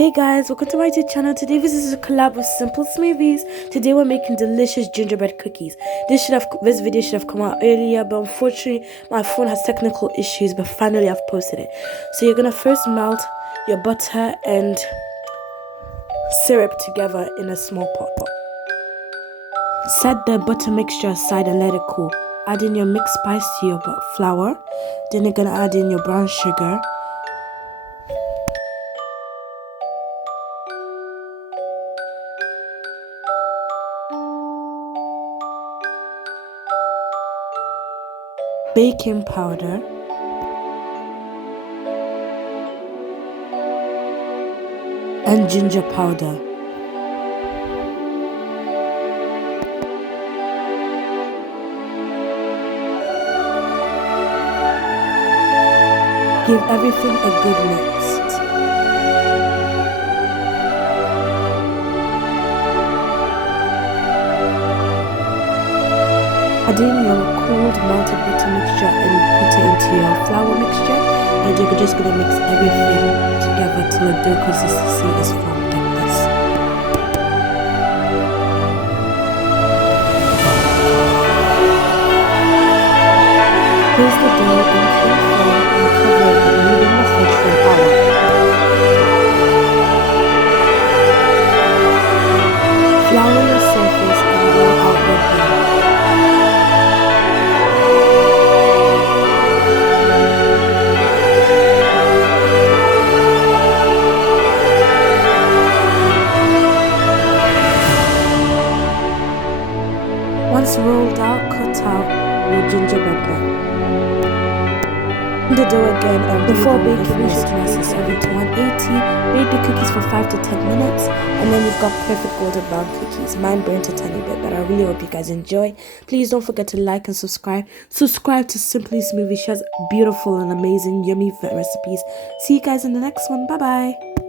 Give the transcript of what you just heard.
Hey guys, welcome to my YouTube channel. Today this is a collab with Simple Smoothies. Today we're making delicious gingerbread cookies. This video should have come out earlier, but unfortunately my phone has technical issues, but finally I've posted it. So you're gonna first melt your butter and syrup together in a small pot. Set the butter mixture aside and let it cool. Add in your mixed spice to your flour. Then you're gonna add in your brown sugar, baking powder, and ginger powder. Give everything a good mix. Add in your cooled melted butter mixture and put it into your flour mixture, and you're just going to mix everything together till the dough consistency is formed like this. Place the dough in clean flour and cover it and leave it in the fridge for an hour. Flour your surface and roll out your dough. Once rolled out, cut out your gingerbread. The dough again and before baking, you should make 70 to 180. Bake the cookies for 5 to 10 minutes, and then you've got perfect golden brown cookies. Mine burnt a tiny bit, but I really hope you guys enjoy. Please don't forget to like and subscribe. Subscribe to Simply Smoothie. She has beautiful and amazing yummy recipes. See you guys in the next one. Bye bye.